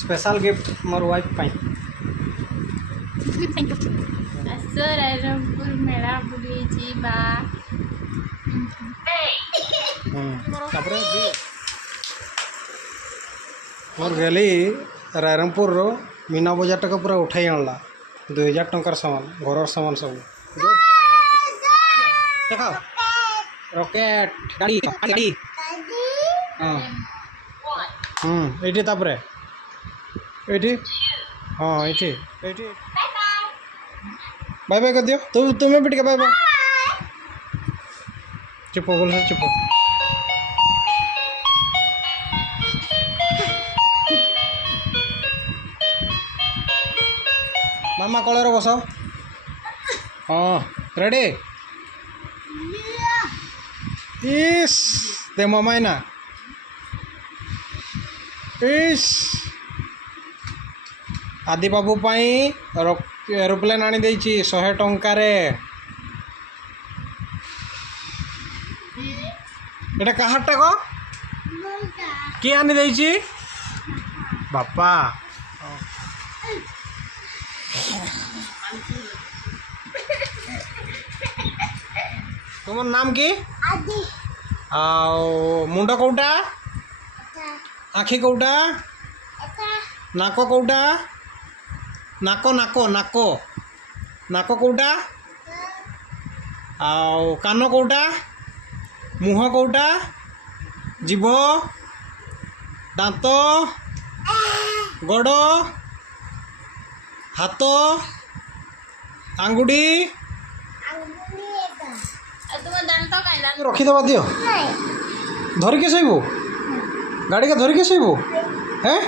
special gift मोर wife पाई रायरंगपुर मेला बुली जीवा मोर गली रायरंगपुर रो मीना बजार टका पूरा उठाई आणला 2000 टंकार सामान घर सामान सब देखा रॉकेट गाड़ी गाड़ी हाँ एटी तापरे एटी हाँ एटी एटी बाय बाय कर दियो तुम्हें भी टिके बाय बाय चुप बोल चुप मामा कलर बस हाँ रेडी इस दे मामा ना इस आदि बाबू पाई एरोप्लेन आनी देछि 100 टंकार एटा कहाटा को किए आनी देछि बापा तुम नाम की मुंड कौटा आखि कौटा नाक कौटा नाक नाक नाक नाक कौटा कान कौटा मुह कौटा जीभ दांत गोड़ हाथ आंगुड़ी रखीदे दियो धरिके शोबू गाड़ी के धरिके शोबू हैं